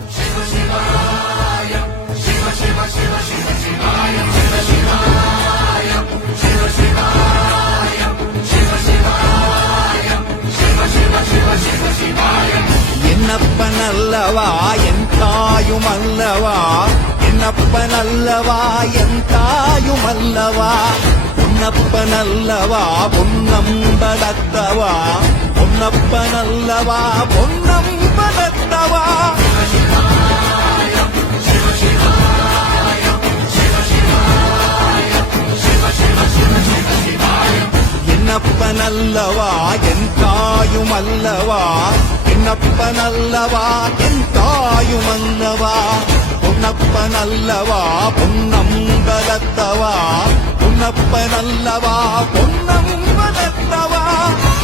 என்னப்பனல்லவா என் தாயுமல்லவா, என்னப்பனல்லவா என் தாயுமல்லவா, பொன்னப்பனல்லவா பொன்னம்பலத்தவா, பொன்னப்பனல்லவா பொன்னம்பலத்தவா. என்னப்பனல்லவா என் தாயுமல்லவா, என்னப்பனல்லவா என் தாயுமல்லவா, பொன்னப்பனல்லவா பொன்னம்பலத்தவா, பொன்னப்பனல்லவா பொன்னம்பலத்தவா.